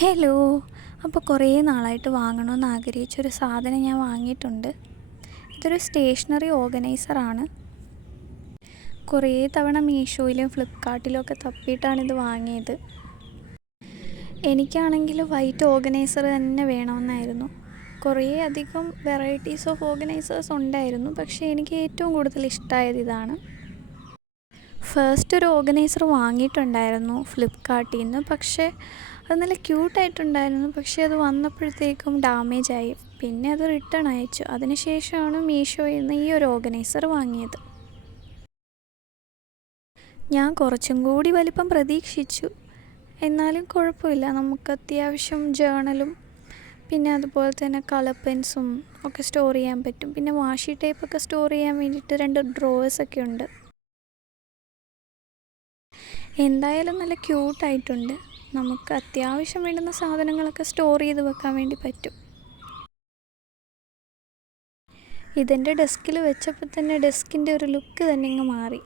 Hello. അപ്പോൾ കുറേ നാളായിട്ട് വാങ്ങണമെന്ന് ആഗ്രഹിച്ചൊരു സാധനം ഞാൻ വാങ്ങിയിട്ടുണ്ട്. ഇതൊരു സ്റ്റേഷനറി ഓർഗനൈസറാണ്. കുറേ തവണ മീഷോയിലും ഫ്ലിപ്കാർട്ടിലും ഒക്കെ തപ്പിയിട്ടാണ് ഇത് വാങ്ങിയത്. എനിക്കാണെങ്കിൽ വൈറ്റ് ഓർഗനൈസർ തന്നെ വേണമെന്നായിരുന്നു. കുറേ അധികം വെറൈറ്റീസ് ഓഫ് ഓർഗനൈസേഴ്സ് ഉണ്ടായിരുന്നു, പക്ഷേ എനിക്ക് ഏറ്റവും കൂടുതൽ ഇഷ്ടമായത് ഇതാണ്. ഫസ്റ്റ് ഒരു ഓർഗനൈസർ വാങ്ങിയിട്ടുണ്ടായിരുന്നു ഫ്ലിപ്കാർട്ടിൽ നിന്ന്. പക്ഷേ അത് നല്ല ക്യൂട്ടായിട്ടുണ്ടായിരുന്നു. പക്ഷേ അത് വന്നപ്പോഴത്തേക്കും ഡാമേജായി. പിന്നെ അത് റിട്ടേൺ അയച്ചു. അതിനുശേഷമാണ് മീഷോയിൽ നിന്ന് ഈ ഒരു ഓർഗനൈസർ വാങ്ങിയത്. ഞാൻ കുറച്ചും കൂടി വലിപ്പം പ്രതീക്ഷിച്ചു, എന്നാലും കുഴപ്പമില്ല. നമുക്ക് അത്യാവശ്യം ജേർണലും പിന്നെ അതുപോലെ തന്നെ കളർ പെൻസും ഒക്കെ സ്റ്റോർ ചെയ്യാൻ പറ്റും. പിന്നെ വാഷി ടേപ്പൊക്കെ സ്റ്റോർ ചെയ്യാൻ വേണ്ടിയിട്ട് 2 ഡ്രോവേഴ്സൊക്കെ ഉണ്ട്. എന്തായാലും നല്ല ക്യൂട്ടായിട്ടുണ്ട്. നമുക്ക് അത്യാവശ്യം വേണ്ടുന്ന സാധനങ്ങളൊക്കെ സ്റ്റോർ ചെയ്ത് വെക്കാൻ വേണ്ടി പറ്റും. ഇതെൻ്റെ ഡെസ്കിൽ വെച്ചപ്പോൾ തന്നെ ഡെസ്കിൻ്റെ ഒരു ലുക്ക് തന്നെ ഇങ്ങ് മാറി.